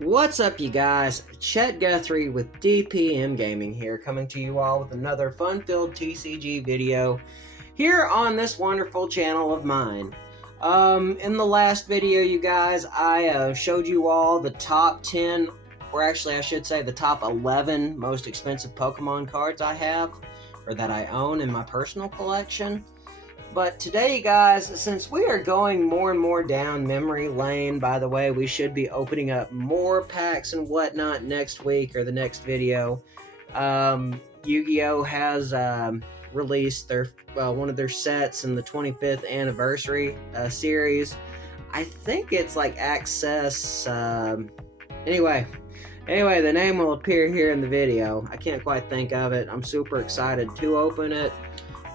What's up, you guys? Chet-guthrie with DPM Gaming here, coming to you all with another fun-filled TCG video here on this wonderful channel of mine. In the last video, you guys, I showed you all the top 10, or actually I should say the top 11 most expensive Pokemon cards I have, or that I own in my personal collection. But today, guys, since we are going more and more down memory lane, by the way, we should be opening up more packs and whatnot next week or the next video. Yu-Gi-Oh! Has released one of their sets in the 25th anniversary series. I think it's like Access. Anyway, the name will appear here in the video. I can't quite think of it. I'm super excited to open it.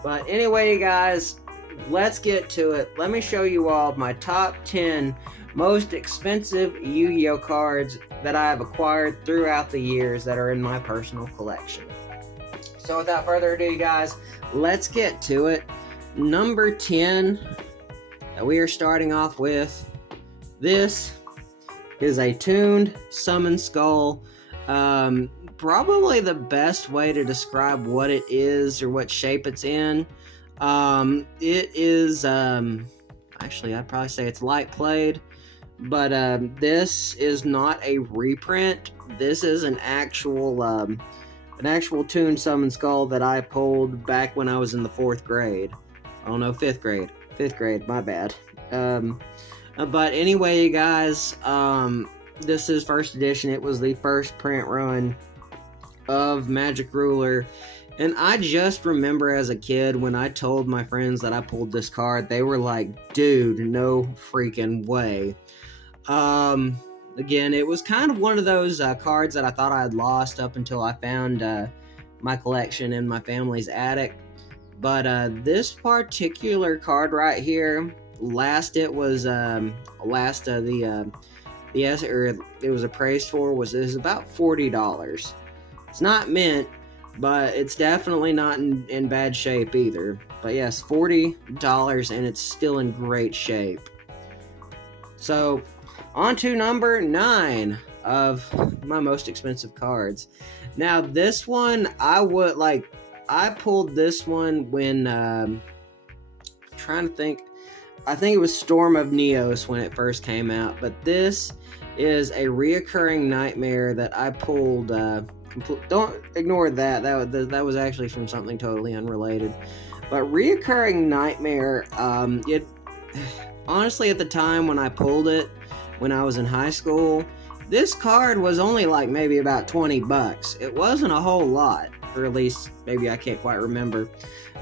But anyway, you guys, let's get to it. Let me show you all my top 10 most expensive Yu-Gi-Oh! Cards that I have acquired throughout the years that are in my personal collection. So without further ado, you guys, let's get to it. Number 10 that we are starting off with, this is a Toon Summon Skull. Probably the best way to describe what it is or what shape it's in. It is, actually I'd probably say it's light played, but this is not a reprint. This is an actual Toon Summon Skull that I pulled back when I was in the 4th grade. Oh no, 5th grade. 5th grade, my bad. But anyway, you guys, this is first edition. It was the first print run of Magic Ruler, and I just remember as a kid when I told my friends that I pulled this card, they were like, dude, no freaking way. Again, it was kind of one of those cards that I thought I had lost up until I found my collection in my family's attic. But this particular card right here, it was appraised for is about $40. It's not mint, but it's definitely not in bad shape either. But yes, $40, and it's still in great shape. So, on to number 9 of my most expensive cards. Now, this one, I pulled this one when, trying to think, I think it was Storm of Neos when it first came out, but this is a reoccurring nightmare that I pulled. Don't ignore that. That was actually from something totally unrelated. But reoccurring nightmare. It honestly, at the time when I pulled it, when I was in high school, this card was only like maybe about $20. It wasn't a whole lot, or at least maybe I can't quite remember.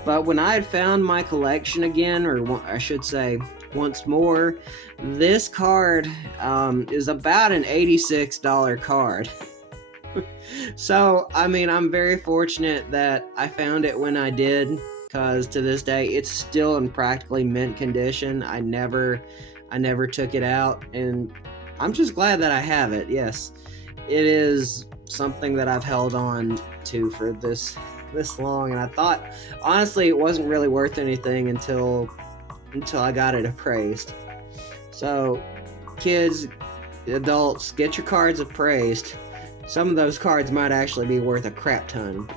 But when I had found my collection again, or I should say once more, this card is about an $86 card. So, I mean, I'm very fortunate that I found it when I did, because to this day, it's still in practically mint condition. I never took it out, and I'm just glad that I have it. Yes, it is something that I've held on to for this long, and I thought, honestly, it wasn't really worth anything until I got it appraised. So, kids, adults, get your cards appraised. Some of those cards might actually be worth a crap ton.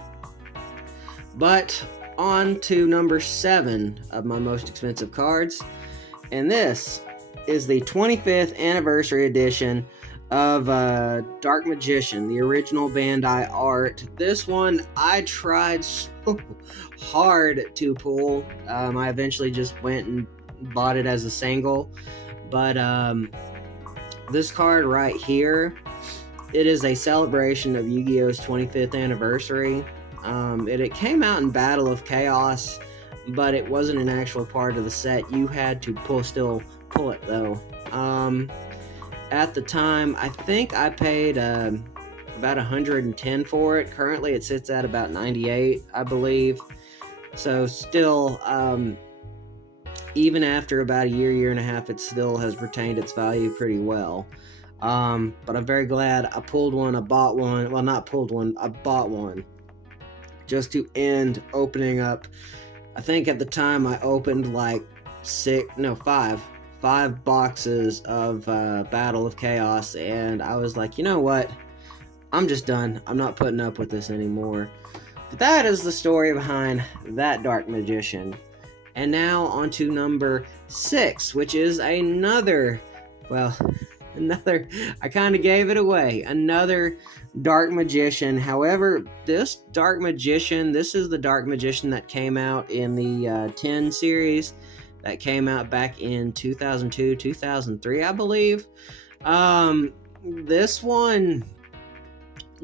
But on to number 7 of my most expensive cards, and this is the 25th anniversary edition of Dark Magician, the original Bandai art. This one I tried so hard to pull. I eventually just went and bought it as a single, but this card right here, it is a celebration of Yu-Gi-Oh's 25th anniversary. It came out in Battle of Chaos, but it wasn't an actual part of the set. You had to still pull it though. At the time, I think I paid about $110 for it. Currently, it sits at about $98, I believe. So still, even after about a year and a half, it still has retained its value pretty well. But I'm very glad I pulled one. I bought one. Well, not pulled one. I bought one just to end opening up. I think at the time I opened like 5 5 boxes of Battle of Chaos, and I was like, you know what? I'm just done. I'm not putting up with this anymore. But that is the story behind that Dark Magician. And now on to number 6, which is another, I kind of gave it away, another Dark Magician. However, this Dark Magician, this is the Dark Magician that came out in the 10 series that came out back in 2002, 2003, I believe. This one,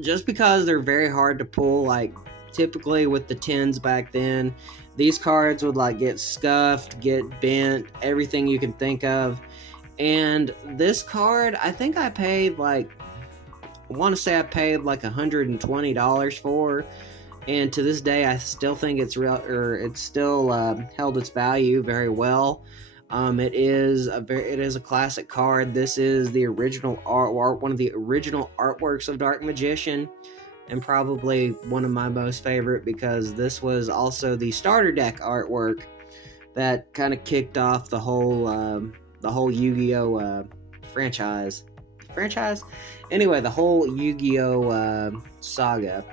just because they're very hard to pull, like typically with the 10s back then, these cards would like get scuffed, get bent, everything you can think of. And this card, I think I paid like, I want to say I paid like $120 for. And to this day, I still think it's real, or it's still held its value very well. It is a classic card. This is the original art, one of the original artworks of Dark Magician, and probably one of my most favorite, because this was also the starter deck artwork that kind of kicked off the whole Yu-Gi-Oh franchise. Anyway, the whole Yu-Gi-Oh saga.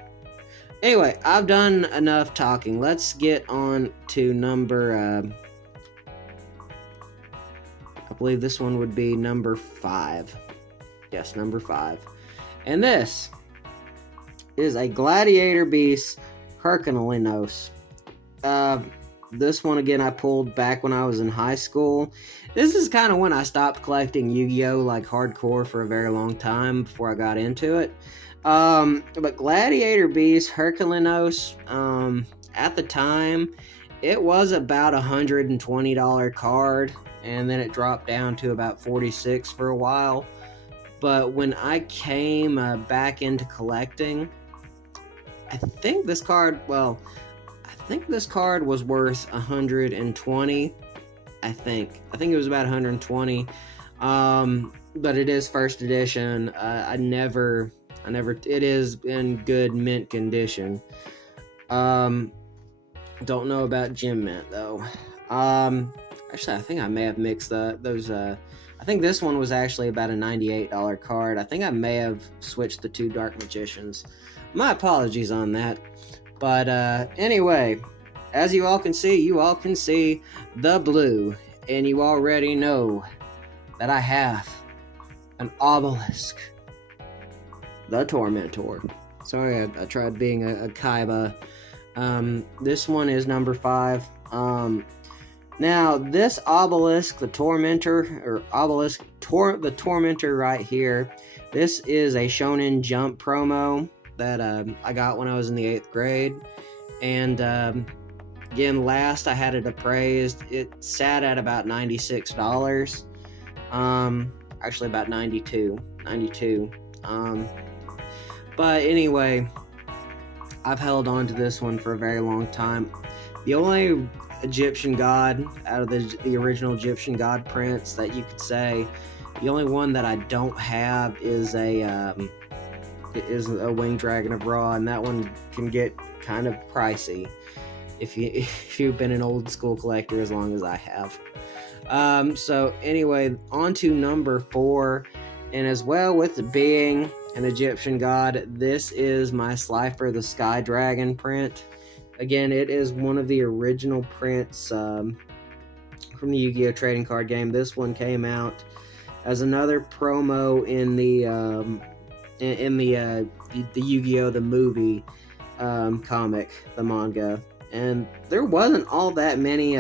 Anyway, I've done enough talking. Let's get on to number, I believe this one would be number 5. Yes, number 5. And this is a Gladiator Beast Heraklinos. This one, again, I pulled back when I was in high school. This is kind of when I stopped collecting Yu-Gi-Oh! Like hardcore for a very long time before I got into it. But Gladiator Beast Heraklinos, at the time, it was about $120 card, and then it dropped down to about $46 for a while. But when I came back into collecting, I think this card was worth $120. I think it was about $120. But it is first edition. It is in good mint condition. Don't know about gem mint though. Actually, I think I may have mixed those. I think this one was actually about a $98 card. I think I may have switched the 2 Dark Magicians. My apologies on that. But anyway, as you all can see the blue, and you already know that I have an Obelisk, the Tomentor. Sorry, I tried being a Kaiba. This one is number 5. Now, this Obelisk, the Tormentor, the Tormentor right here, this is a Shonen Jump promo that I got when I was in the 8th grade. And again, last I had it appraised, it sat at about $96. Actually about 92. But anyway, I've held on to this one for a very long time. The only Egyptian god out of the original Egyptian god prints that you could say, the only one that I don't have is a Winged Dragon of Ra, and that one can get kind of pricey if you've been an old school collector as long as I have. So anyway, on to number 4, and as well with being an Egyptian god, this is my Slifer the Sky Dragon print. Again, it is one of the original prints from the Yu-Gi-Oh! Trading card game. This one came out as another promo in the Yu-Gi-Oh! The movie comic, the manga. And there wasn't all that many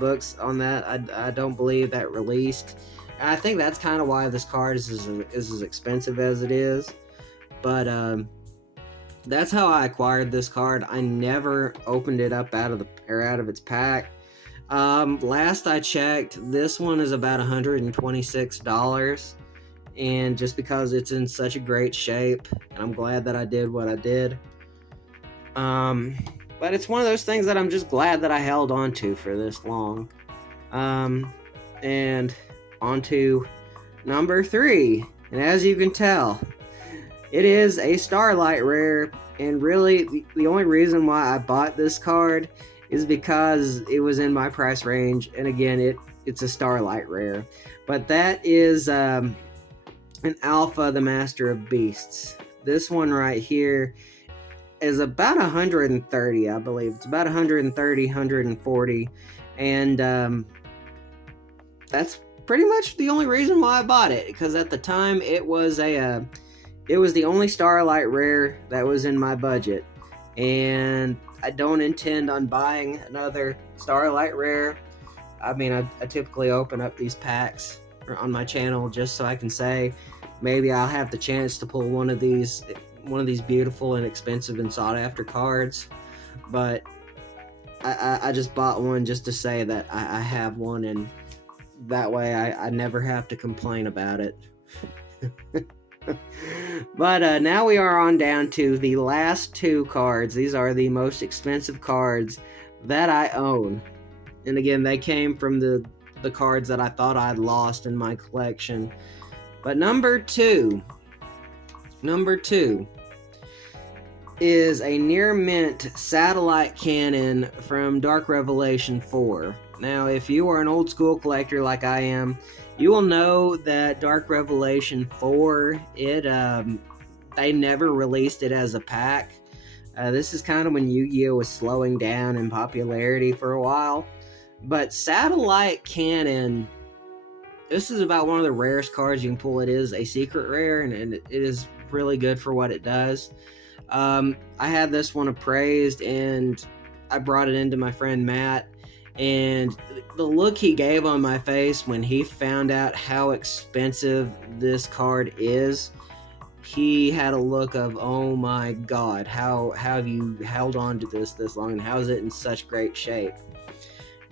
books on that, I don't believe, that released. And I think that's kind of why this card is as expensive as it is. But that's how I acquired this card. I never opened it up out of its pack. Last I checked, this one is about $126, and just because it's in such a great shape, and I'm glad that I did what I did. But it's one of those things that I'm just glad that I held on to for this long. And on to number 3, and as you can tell, it is a Starlight rare, and really the only reason why I bought this card is because it was in my price range, and again, it's a Starlight rare. But that is an Alpha, the Master of Beasts. This one right here is about 130, I believe. It's about 130, 140. And that's pretty much the only reason why I bought it, because at the time it was the only Starlight rare that was in my budget, and I don't intend on buying another Starlight rare. I mean, I typically open up these packs on my channel just so I can say maybe I'll have the chance to pull one of these beautiful and expensive and sought after cards, but I just bought one just to say that I have one, and that way I never have to complain about it. But now we are on down to the last two cards. These are the most expensive cards that I own. And again, they came from the cards that I thought I'd lost in my collection. But number two is a near mint Satellite cannon from Dark Revelation 4. Now, if you are an old school collector like I am, you will know that Dark Revelation 4, they never released it as a pack. This is kind of when Yu-Gi-Oh! Was slowing down in popularity for a while. But Satellite Cannon, this is about one of the rarest cards you can pull. It is a secret rare, and it is really good for what it does. I had this one appraised, and I brought it into my friend Matt, and the look he gave on my face when he found out how expensive this card is, he had a look of, oh my god, how have you held on to this long, and how is it in such great shape?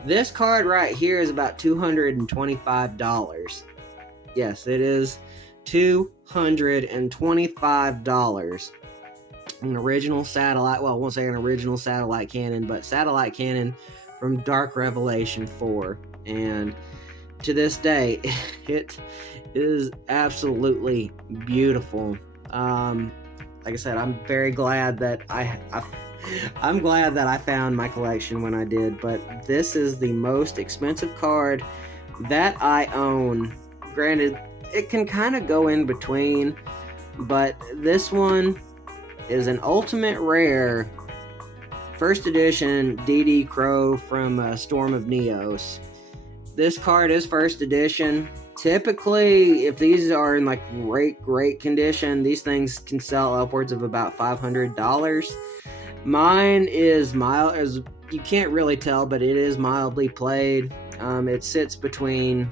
This card right here is about $225. Yes, it is $225. An original Satellite, well, I won't say an original Satellite cannon, but Satellite cannon from Dark Revelation 4. And to this day, it is absolutely beautiful. Like I said, I'm very glad that I'm glad that I found my collection when I did, but this is the most expensive card that I own. Granted, it can kind of go in between, but this one is an ultimate rare first edition DD Crow from Storm of Neos. This card is first edition. Typically, if these are in like great condition, these things can sell upwards of about $500. Mine is mild, as you can't really tell, but it is mildly played. It sits between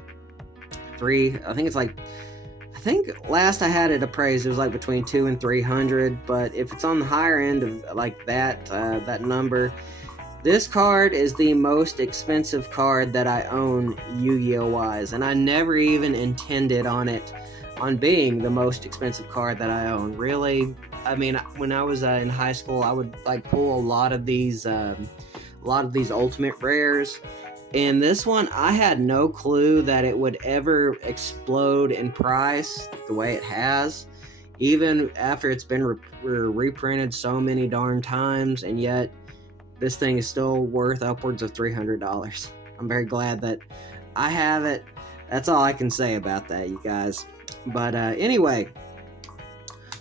I think last I had it appraised, it was like between 200 and 300. But if it's on the higher end of like that number, this card is the most expensive card that I own Yu-Gi-Oh! Wise, and I never even intended on being the most expensive card that I own. Really, I mean, when I was in high school, I would like pull a lot of these ultimate rares. And this one, I had no clue that it would ever explode in price the way it has, even after it's been reprinted so many darn times, and yet this thing is still worth upwards of $300. I'm very glad that I have it. That's all I can say about that, you guys. But anyway,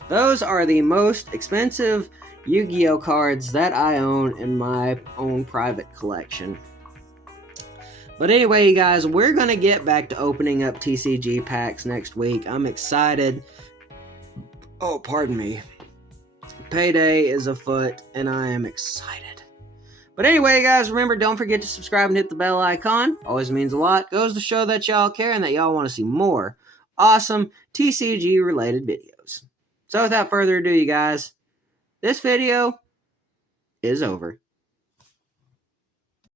those are the most expensive Yu-Gi-Oh! Cards that I own in my own private collection. But anyway, you guys, we're going to get back to opening up TCG packs next week. I'm excited. Oh, pardon me. Payday is afoot, and I am excited. But anyway, guys, remember, don't forget to subscribe and hit the bell icon. Always means a lot. Goes to show that y'all care and that y'all want to see more awesome TCG-related videos. So without further ado, you guys, this video is over.